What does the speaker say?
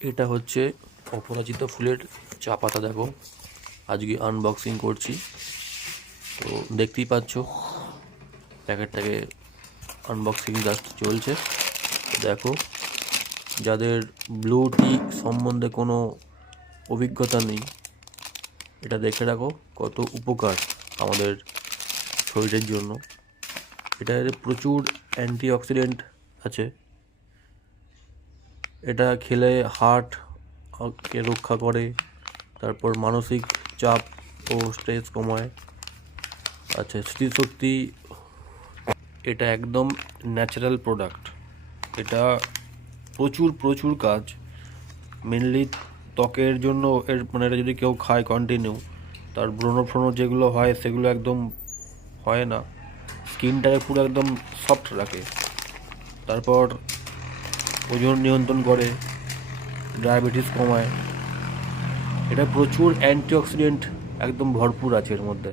এটা হচ্ছে অপরাজিতা ফুলের চা পাতা। দেখো, আজকে আনবক্সিং করছি। তো দেখতেই পাচ্ছ প্যাকেটটাকে আনবক্সিং জাস্ট চলছে। দেখো, যাদের ব্লু টি সম্বন্ধে কোনো অভিজ্ঞতা নেই, এটা দেখে রাখো কত উপকার আমাদের শরীরের জন্য। এটার প্রচুর অ্যান্টিঅক্সিডেন্ট আছে। এটা খেলে হার্টকে রক্ষা করে, তারপর মানসিক চাপ ও স্ট্রেস কমায়। আচ্ছা, স্মৃতিশক্তি। এটা একদম ন্যাচারাল প্রোডাক্ট। এটা প্রচুর প্রচুর কাজ, মেনলি ত্বকের জন্য। এর মানে এটা যদি কেউ খায় কন্টিনিউ, তার ব্রণ ফ্রণ যেগুলো হয় সেগুলো একদম হয় না। স্কিনটাকে পুরো একদম সফট রাখে। তারপর ওজন নিয়ন্ত্রণ করে, ডায়াবেটিস কমায়। এটা প্রচুর অ্যান্টিঅক্সিডেন্ট একদম ভরপুর আছে এর মধ্যে।